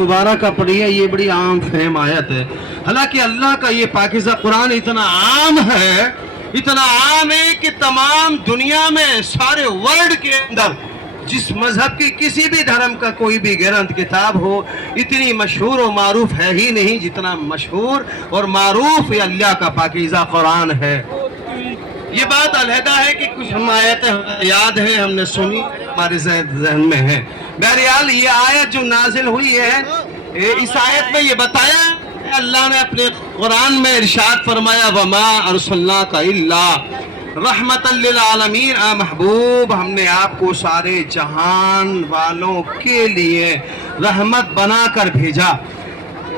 मुबारक का पढ़िए, ये बड़ी आम फहम आयत है। हालांकि अल्लाह का ये पाकिज़ा कुरान इतना आम है, इतना आम है कि तमाम दुनिया में सारे वर्ल्ड के अंदर जिस मजहब की किसी भी धर्म का कोई भी ग्रंथ किताब हो, इतनी मशहूर और मारूफ है ही नहीं जितना मशहूर और मारूफ ये अल्लाह का पाकीज़ा कुरान है। ये बात अलहदा है कि कुछ हम आयतें याद है, हमने सुनी, हमारे जहन में है। बहरहाल ये आयत जो नाजिल हुई है, इस आयत में ये बताया अल्लाह ने अपने कुरान में इरशाद फरमाया, वमा अरसलनाका इल्ला रहमतन लिल आलमीन, आ महबूब हमने आपको सारे जहान वालों के लिए रहमत बनाकर भेजा।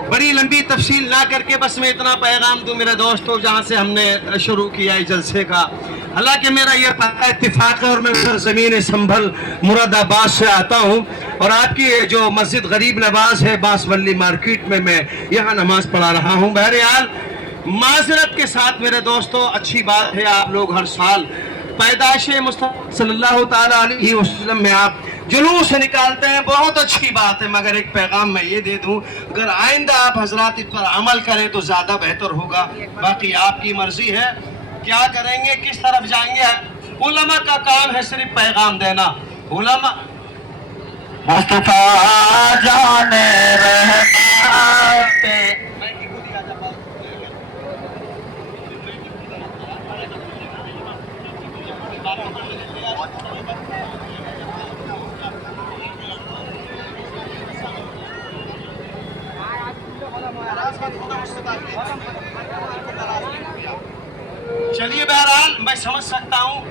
बड़ी लंबी तफसील ना करके बस मैं इतना पैगाम दूं मेरे दोस्तों, जहाँ से हमने शुरू किया इस जलसे का। हालांकि मेरा यह पक्का इत्तिफाक है और मैं ज़मीन संभल मुरादाबाद से आता हूँ और आपकी जो मस्जिद गरीब नवाज है बांसवली मार्केट में मैं यहाँ नमाज पढ़ा रहा हूँ। बहरहाल माजरत के साथ मेरे दोस्तों, अच्छी बात है आप लोग हर साल पैदाइश मुस्तफ़ा सल्लल्लाहु ताला अलैहि वसल्लम में आप जुलूस निकालते हैं, बहुत अच्छी बात है। मगर एक पैगाम मैं ये दे दूं, अगर आइंदा आप हजरात इस पर अमल करें तो ज़्यादा बेहतर होगा। बाकी आपकी मर्जी है, क्या करेंगे, किस तरफ जाएंगे। उलमा का काम है सिर्फ पैगाम देना। उलमा मुस्तफ़ा जाने रहमत चलिए, बहरहाल मैं समझ सकता हूँ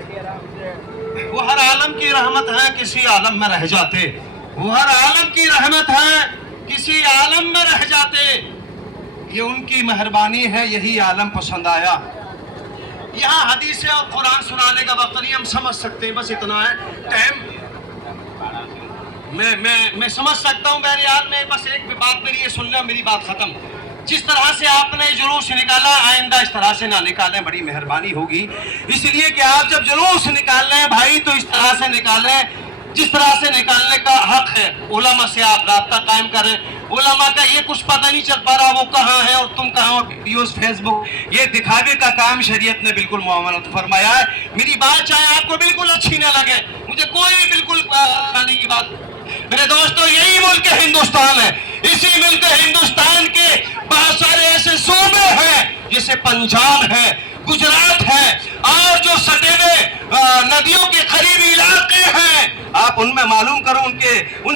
वो हर आलम की रहमत है, किसी आलम में रह जाते। वो हर आलम की रहमत है, किसी आलम में रह जाते। ये उनकी मेहरबानी है, यही आलम पसंद आया। यहाँ हदीस और कुरान सुनाने का वक्त नहीं, हम समझ सकते हैं, बस इतना है। टाइम मैं समझ सकता हूँ। बहरहाल में बस एक बात मेरी ये सुन लो, मेरी बात खत्म। जिस तरह से आपने जुलूस निकाला, आइंदा इस तरह से ना निकालें, बड़ी मेहरबानी होगी। इसलिए कि आप जब जुलूस निकाल रहे हैं भाई, तो इस तरह से निकालें जिस तरह से निकालने का हक है। उलमा से आप राब्ता कायम करें। उलमा का ये कुछ पता नहीं चल पा रहा वो कहाँ है और तुम कहाँ हो, वीडियोस फेसबुक, ये दिखावे का काम शरीयत ने बिल्कुल मुआमलत फरमाया है। मेरी बात चाहे आपको बिल्कुल अच्छी ना लगे, मुझे कोई बिल्कुल खाने की बात। मेरे दोस्तों, यही मुल्क हिंदुस्तान है। इसी मुल्क हिंदुस्तान के बहुत सारे ऐसे सूबे हैं जैसे पंजाब है, गुजरात है और जो सटे हुए नदियों के करीबी इलाके हैं, आप उनमें मालूम करो उनसे उन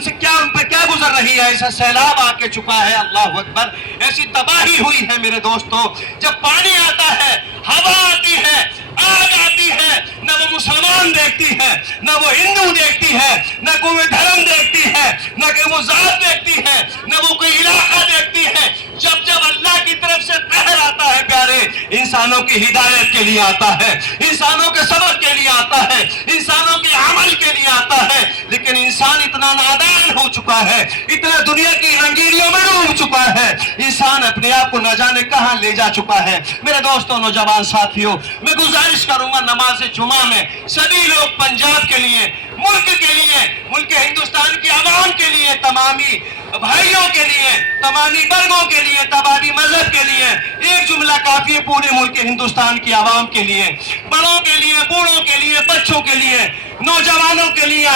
पर क्या गुजर रही है। ऐसा सैलाब आके चुका है, अल्लाह अकबर, ऐसी तबाही हुई है मेरे दोस्तों। जब पानी आता है, हवा आती है, आग आती है, न वो मुसलमान देखती है, न वो हिंदू देखती है, न कोई धर्म देखती है, न कोई वो जात देखती है, न वो कोई इलाका देखती है। जब जब अल्लाह की तरफ से कहर आता है प्यारे, इंसानों की हिदायत के लिए आता है, इंसानों के सबक के लिए आता है, इंसानों के अमल के लिए आता है। लेकिन इंसान इतना नादान हो चुका है, इतना दुनिया की रंगीनियों में डूब चुका है, इंसान अपने आप को न जाने कहां ले जा चुका है। मेरे दोस्तों, नौजवान साथियों, मैं गुजारिश करूंगा नमाज जुमा में सभी लोग पंजाब के लिए, मुल्क के लिए, मुल्क हिंदुस्तान की आवाम के लिए, तमामी भाइयों के लिए, तमामी वर्गों के लिए, तमामी मजहब के लिए एक जुमला काफी है, पूरे मुल्क हिंदुस्तान की आवाम के लिए, बड़ों के लिए, बूढ़ों के लिए, बच्चों के लिए, नौजवानों के लिए।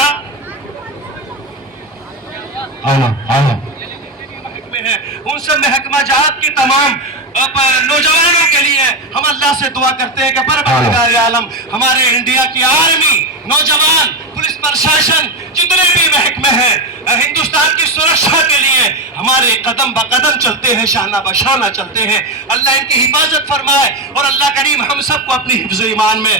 उन सब महकमा जात की तमाम नौजवानों के लिए हम अल्लाह से दुआ करते हैं कि परवरदिगार आलम हमारे इंडिया की आर्मी, नौजवान, पुलिस प्रशासन, जितने भी महकमे हैं, हिंदुस्तान की सुरक्षा के लिए हमारे कदम ब कदम चलते हैं, शाना बशाना चलते हैं। अल्लाह इनकी हिफाजत फरमाए और अल्लाह करीम हम सबको अपनी हिफ्ज़ ईमान में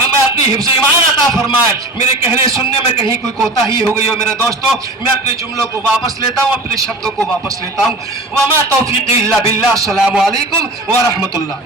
हमें अपनी हिफ्ज़ ईमान अता फरमाए। मेरे कहने सुनने में कहीं कोई कोताही हो गई हो मेरे दोस्तों, मैं अपने जुमलों को वापस लेता हूँ, अपने शब्दों को वापस लेता हूँ। वमा तौफीक़ी इल्ला बिल्लाह। अस्सलामु अलैकुम व रहमतुल्लाह।